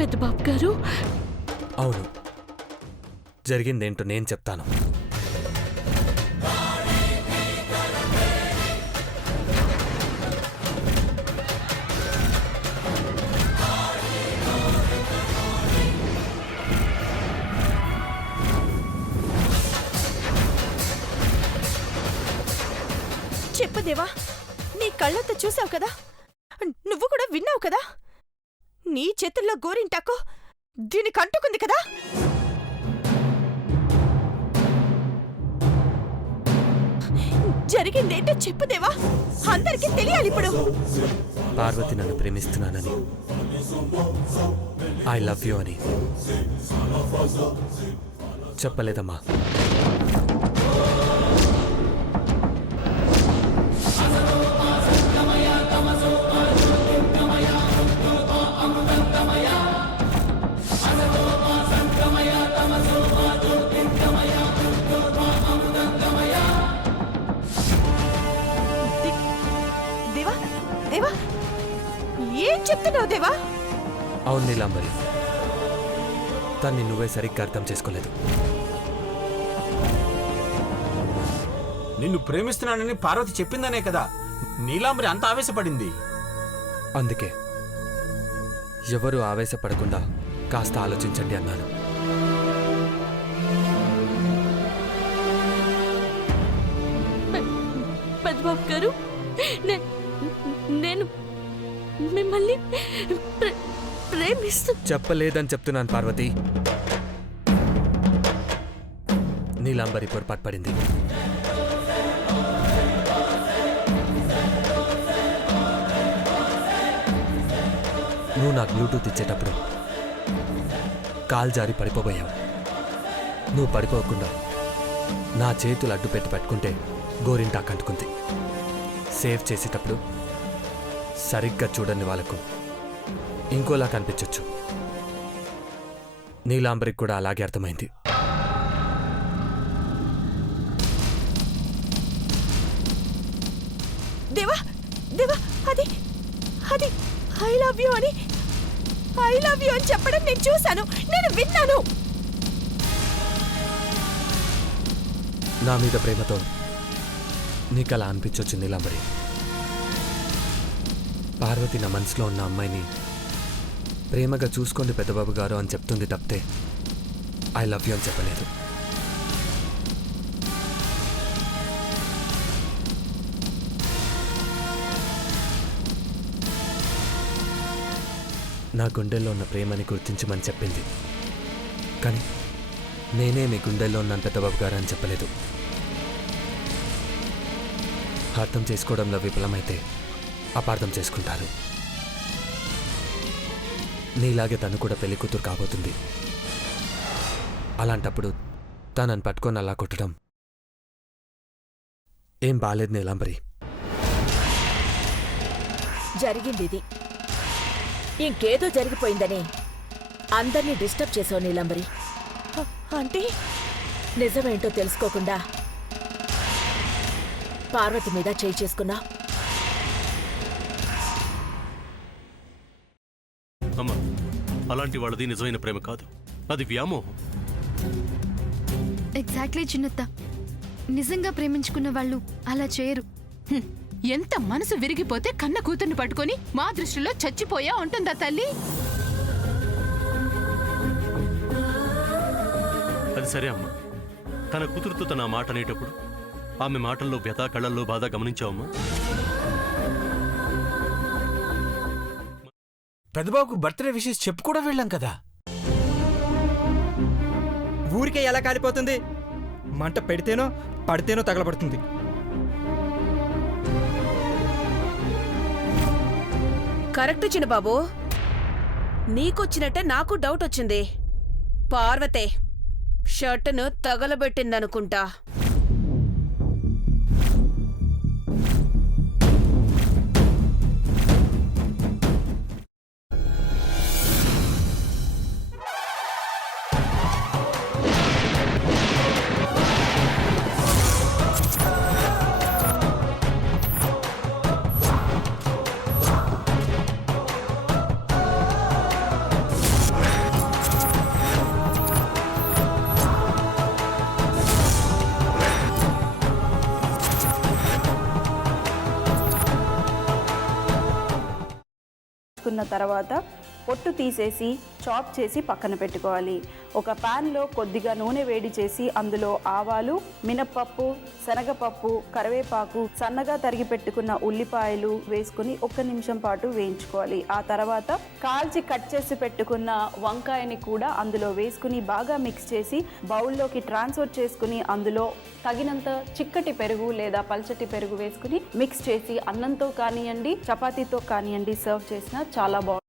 పెద్దబాబు గారు. అవును, జరిగిందేంటో నేను చెప్తాను. చెప్పు దేవా, నీ కళ్ళంతా చూసావు కదా, నువ్వు కూడా విన్నావు కదా. నీ చేతుల్లో గోరింటాకు దీనికి అంటుకుంది కదా. జరిగిందేంటో చెప్పు దేవా, అందరికీ తెలియాలి ఇప్పుడు. పార్వతి నన్ను ప్రేమిస్తున్నానని, ఐ లవ్ యూ అని చెప్పలేదమ్మా. దేవా దేవా, ఏం చెప్తున్నావు దేవా? అవును నీలాంబరి, తన్ని నువ్వే సరిగ్గా అర్థం చేసుకోలేదు. నిన్ను ప్రేమిస్తున్నానని పార్వతి చెప్పిందనే కదా నీలాంబరి అంత ఆవేశపడింది. అందుకే ఎవరూ ఆవేశపడకుండా కాస్త ఆలోచించండి అన్నాను. పెద్దబాబు గారు, నేను మిమ్మల్ని ప్రేమిస్తూ చెప్పలేదని చెప్తున్నాను పార్వతి. నీలాంబరి పొరపాటు పడింది. నువ్వు నాకు బ్లూటూత్ ఇచ్చేటప్పుడు కాల్ జారి పడిపోబోయావు. నువ్వు పడిపోకుండా నా చేతులు అడ్డు పెట్టి పట్టుకుంటే గోరింటాకు అంటుకుంది. సేవ్ చేసేటప్పుడు సరిగ్గా చూడని వాళ్ళకు ఇంకోలా కనిపించొచ్చు. నీలాంబరికి కూడా అలాగే అర్థమైంది. దేవా దేవా, అది అది ఐ లవ్ యూ అని చెప్పడం నేను చూశాను, నేను విన్నాను. నా మీద ప్రేమతో నీకలా అనిపించొచ్చు నీలాంబరి. పార్వతి నా మనసులో ఉన్న అమ్మాయిని ప్రేమగా చూసుకోండి పెద్దబాబు గారు అని చెప్తుంది తప్పితే ఐ లవ్ యూ అని చెప్పలేదు. నా గుండెల్లో ఉన్న ప్రేమని గుర్తించమని చెప్పింది, కానీ నేనే మీ గుండెల్లో ఉన్నాను పెద్దబాబు గారు అని చెప్పలేదు. అర్థం చేసుకోవడంలో విఫలమైతే అపార్థం చేసుకుంటారు. నీలాగే తను కూడా పెళ్లి కూతురు కాబోతుంది. అలాంటప్పుడు తనని పట్టుకొని అలా కొట్టడం ఏం బాలేదు నీలాంబరి. జరిగింది ఇది. ఇంకేదో జరిగిపోయిందని అందర్నీ డిస్టర్బ్ చేసావు నీలాంబరి. అంటే నిజమేంటో తెలుసుకోకుండా పార్వతి మీద చేయి చేసుకున్నా. అమ్మా, అలాంటి వాళ్ళది నిజమైన ప్రేమ కాదు, అది వ్యామోహం. ఎగ్జాక్ట్లీ చిన్నత్త, నిజంగా ప్రేమించుకున్న వాళ్ళు అలా చేయరు. ఎంత మనసు విరిగిపోతే కన్న కూతుర్ని పట్టుకొని మా దృష్టిలో చచ్చిపోయా ఉంటుందా తల్లి? అది సరే అమ్మా, తన కూతురుతో తన మాట అనేటప్పుడు ఆమె మాటల్లో వ్యథ, కళ్ళల్లో బాధ గమనించావమ్మా? పెద్దబాబుకు బర్త్డే విషెస్ చెప్పు కూడా వెళ్ళాం కదా. ఊరికే ఎలా కాలిపోతుంది? మంట పెడితేనో పడితేనో తగలబడుతుంది. కరెక్ట్ చిన్నబాబు, నీకొచ్చినట్టే నాకు డౌట్ వచ్చింది. పార్వతే షర్టును తగలబెట్టిందనుకుంటా. కాల్చుకున్న తర్వాత పొట్టు తీసేసి చాప్ చేసి పక్కన పెట్టుకోవాలి. ఒక ప్యాన్లో కొద్దిగా నూనె వేడి చేసి అందులో ఆవాలు, మినప్పప్పు, శనగపప్పు, కరివేపాకు, సన్నగా తరిగి పెట్టుకున్న ఉల్లిపాయలు వేసుకుని 1 నిమిషం పాటు వేయించుకోవాలి. ఆ తర్వాత కాల్చి కట్ చేసి పెట్టుకున్న వంకాయని కూడా అందులో వేసుకుని బాగా మిక్స్ చేసి బౌల్లోకి ట్రాన్స్ఫర్ చేసుకుని అందులో తగినంత చిక్కటి పెరుగు లేదా పల్చటి పెరుగు వేసుకుని మిక్స్ చేసి అన్నంతో కానివ్వండి, చపాతీతో కానివ్వండి సర్వ్ చేసినా చాలా బాగుంటుంది.